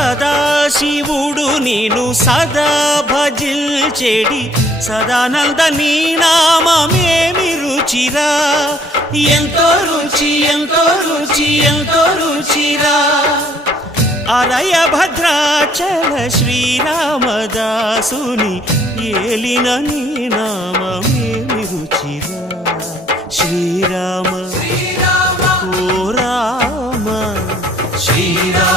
సదాశివుడు నేను సదా భజిల్చెడి సదానంద నీ నామమేమి రుచిరా ఎంతో రుచి ఎంతో రుచి ఎంతో రుచిరా అరయ భద్రాచల శ్రీరామదాసుని ఏలిన నీ నామమేమి రుచిరా శ్రీరామ ఓ రామ శ్రీరామ